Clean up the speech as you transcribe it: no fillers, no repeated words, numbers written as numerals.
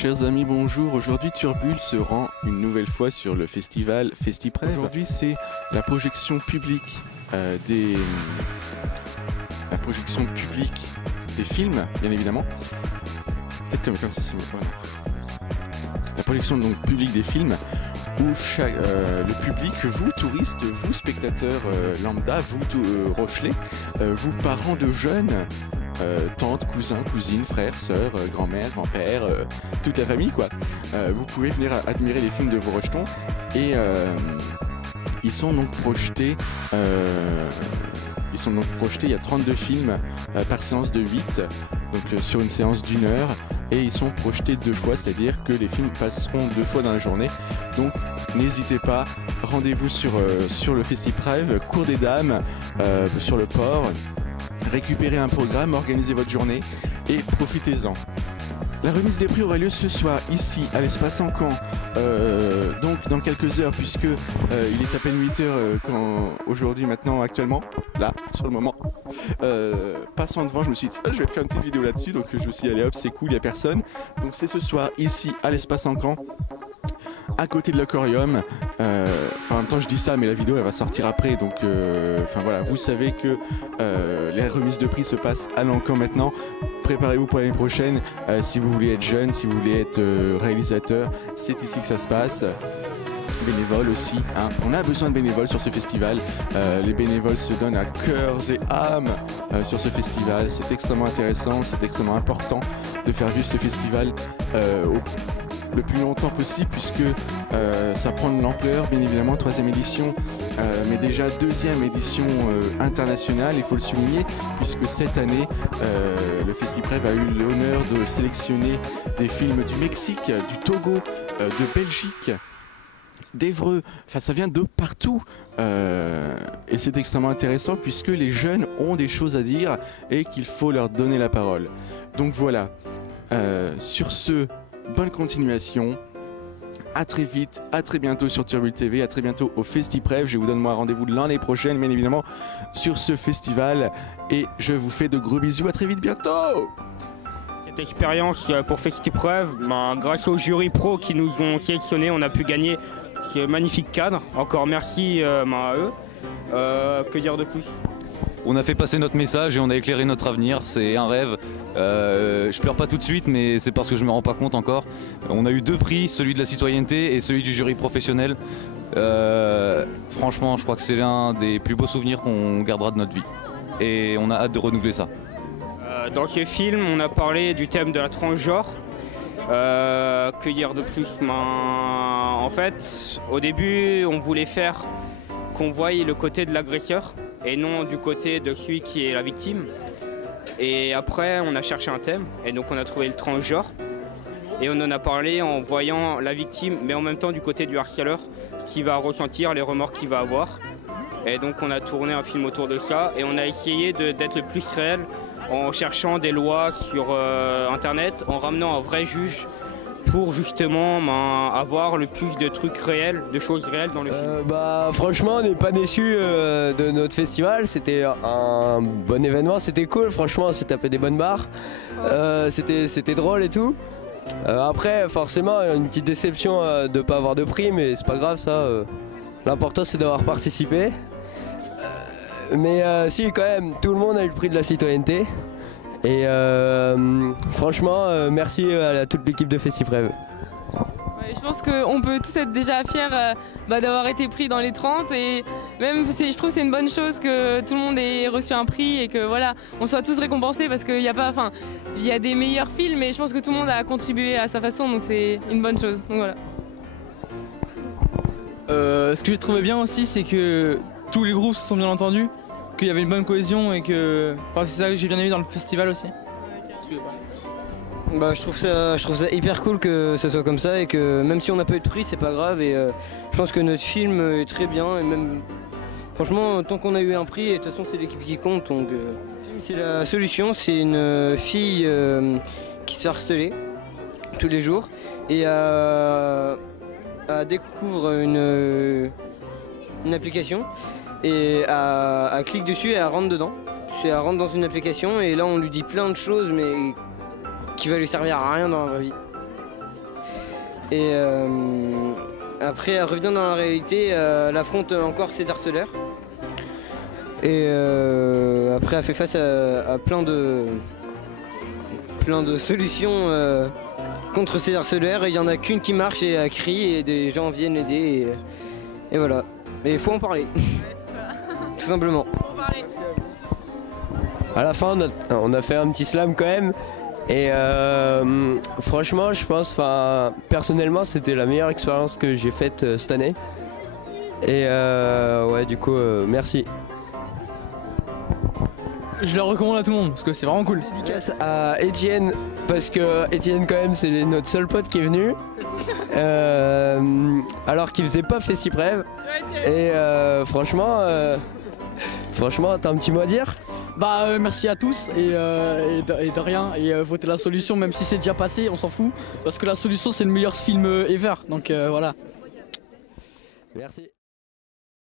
Chers amis, bonjour. Aujourd'hui, Turbule se rend une nouvelle fois sur le festival FestiPrev. Aujourd'hui, c'est la projection publique des films, bien évidemment. Peut-être comme ça, c'est mieux. Voilà. La projection donc publique des films où le public, vous touristes, vous spectateurs lambda, vous Rochelais, vous parents de jeunes, tantes, cousins, cousines, frères, sœurs, grand-mère, grand-père, toute la famille quoi. Vous pouvez venir admirer les films de vos rejetons et ils sont donc projetés. Il y a 32 films par séance de 8, donc sur une séance d'1 heure, et ils sont projetés 2 fois, c'est-à-dire que les films passeront 2 fois dans la journée. Donc n'hésitez pas, rendez-vous sur le FestiPrev, Cour des Dames, sur le port. Récupérez un programme, organisez votre journée et profitez-en. La remise des prix aura lieu ce soir ici à l'espace Encan, donc dans quelques heures puisque il est à peine 8 heures aujourd'hui maintenant actuellement, là sur le moment. Passant devant, je me suis dit je vais faire une petite vidéo là-dessus, donc je me suis dit allez hop c'est cool, il n'y a personne. Donc c'est ce soir ici à l'espace Encan, à côté de l'aquarium. En même temps je dis ça mais la vidéo elle va sortir après, donc voilà, vous savez que les remises de prix se passent à l'Encan maintenant. Préparez-vous pour l'année prochaine, si vous voulez être jeune, si vous voulez être réalisateur, c'est ici que ça se passe. Bénévoles aussi, hein. On a besoin de bénévoles sur ce festival, les bénévoles se donnent à cœurs et âmes sur ce festival, c'est extrêmement intéressant, c'est extrêmement important de faire vivre ce festival le plus longtemps possible puisque ça prend de l'ampleur, bien évidemment, 3e édition, mais déjà 2e édition internationale, il faut le souligner, puisque cette année, le FestiPrev a eu l'honneur de sélectionner des films du Mexique, du Togo, de Belgique, d'Évreux, enfin ça vient de partout et c'est extrêmement intéressant puisque les jeunes ont des choses à dire et qu'il faut leur donner la parole. Donc voilà, sur ce, bonne continuation, à très vite, à très bientôt sur Turbule TV, à très bientôt au FestiPrev. Je vous donne moi rendez-vous l'année prochaine, bien évidemment, sur ce festival. Et je vous fais de gros bisous, à très vite, bientôt. Cette expérience pour FestiPrev, grâce aux jurys pro qui nous ont sélectionnés, on a pu gagner ce magnifique cadre. Encore merci à eux. Que dire de plus ? On a fait passer notre message et on a éclairé notre avenir, c'est un rêve. Je pleure pas tout de suite mais c'est parce que je me rends pas compte encore. On a eu 2 prix, celui de la citoyenneté et celui du jury professionnel. Franchement je crois que c'est l'un des plus beaux souvenirs qu'on gardera de notre vie. Et on a hâte de renouveler ça. Dans ce film on a parlé du thème de la transgenre. Que dire de plus ? En fait au début on voulait faire qu'on voie le côté de l'agresseur et non du côté de celui qui est la victime. Et après on a cherché un thème et donc on a trouvé le transgenre et on en a parlé en voyant la victime mais en même temps du côté du harceleur, ce qu'il va ressentir, les remords qu'il va avoir. Et donc on a tourné un film autour de ça et on a essayé d'être le plus réel en cherchant des lois sur internet, en ramenant un vrai juge pour justement avoir le plus de trucs réels, de choses réelles dans le film. Franchement on n'est pas déçus de notre festival, c'était un bon événement, c'était cool, franchement on s'est tapé des bonnes barres, c'était drôle et tout. Après forcément une petite déception de ne pas avoir de prix mais c'est pas grave ça, l'important c'est d'avoir participé. Mais si quand même tout le monde a eu le prix de la citoyenneté. Et franchement, merci à toute l'équipe de FestiPrev. Ouais, je pense qu'on peut tous être déjà fiers d'avoir été pris dans les 30 et même je trouve que c'est une bonne chose que tout le monde ait reçu un prix et que voilà, on soit tous récompensés parce qu'il y a pas, il y a des meilleurs films et je pense que tout le monde a contribué à sa façon donc c'est une bonne chose. Donc voilà. Ce que j'ai trouvé bien aussi c'est que tous les groupes se sont bien entendus, qu'il y avait une bonne cohésion et que... c'est ça que j'ai bien aimé dans le festival aussi. Je trouve ça hyper cool que ça soit comme ça et que même si on n'a pas eu de prix c'est pas grave et je pense que notre film est très bien et même franchement tant qu'on a eu un prix et de toute façon c'est l'équipe qui compte donc le film c'est la solution, c'est une fille qui se fait harceler tous les jours et elle découvre une application et elle clique dessus et elle rentre dedans. Elle rentre dans une application et là on lui dit plein de choses mais qui va lui servir à rien dans la vraie vie. Et après, elle revient dans la réalité, elle affronte encore ses harceleurs. Et après, elle fait face à plein de solutions contre ces harceleurs. Et il n'y en a qu'une qui marche et elle crie et des gens viennent l'aider. Et voilà. Et il faut en parler. Tout simplement. À la fin, on a fait un petit slam quand même. Et franchement, je pense, personnellement, c'était la meilleure expérience que j'ai faite cette année. Et ouais, du coup, merci. Je le recommande à tout le monde parce que c'est vraiment cool. Dédicace à Étienne, parce que Étienne quand même c'est notre seul pote qui est venu. Alors qu'il faisait pas FestiPrev. Et franchement, t'as un petit mot à dire? Bah merci à tous et de rien, et votez La Solution même si c'est déjà passé, on s'en fout parce que La Solution c'est le meilleur film ever, donc voilà. Merci.